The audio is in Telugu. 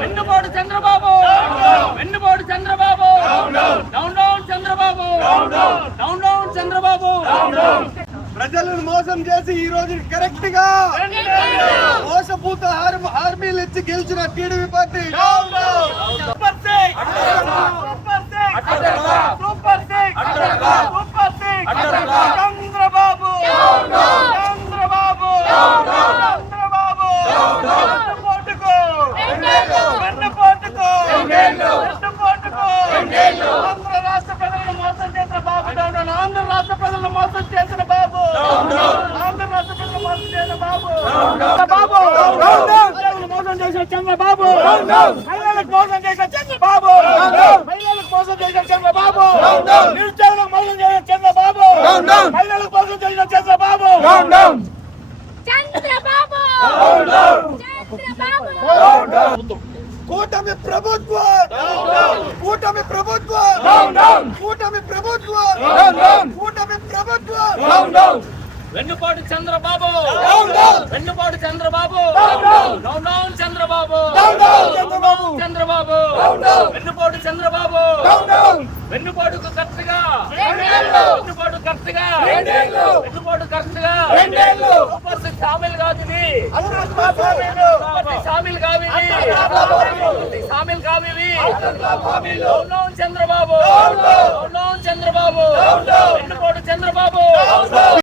వెన్నుపోటు చంద్రబాబు, వెన్నుపోటు Chandrababu, down down Chandrababu, down down Chandrababu. ప్రజలను మోసం చేసి ఈ రోజు కరెక్ట్ గా మోసపూత హామీలు ఇచ్చి గెలిచిన టీడీపీ పార్టీ చంద్రబాబు, చంద్రబాబు, చంద్రబాబు, వెన్నుపోటుకు, వెన్నుపోటుకు, వెన్నుపోటుకు. ఆంధ్ర రాష్ట్ర ప్రజలను మోసం చేసిన బాబు డౌన్ డౌన్. ఆంధ్ర రాష్ట్ర ప్రజలను మోసం చేసిన బాబు, ఆంధ్ర రాష్ట్ర ప్రజలను మోసం చేసిన బాబు, బాబు మోసం చేసిన చంద్రబాబు, మహిళలకు మోసం చేసిన చంద్రబాబు, మహిళలకు మోసం చేసిన చంద్రబాబు, నిరుద్యోగులకు మోసం చేసిన చంద్రబాబు, మహిళలకు మోసం చేసిన చంద్రబాబు. కూటమి ప్రభుత్వం, కూటమి ప్రభుత్వం, కూటమి ప్రభుత్వం, కూటమి ప్రభుత్వం. వెన్నుపాటు చంద్రబాబు, వెన్నుపాటు చంద్రబాబు, డౌన్ డౌన్ చంద్రబాబు, చంద్రబాబు, వెన్నుపాటు చంద్రబాబు, వెన్నుపాటుకు కరెక్ట్గా, వెన్నుపాటు కరెక్ట్గా, వెన్నుపాటు కరెక్ట్గా. సూపర్ సిక్స్ హామీలు కాదు ఇవి, హామీలు కావు ఇవి, హామీలు కావు ఇవి. Down down Chandrababu, down down Chandrababu, వెన్నుపాటు చంద్రబాబు.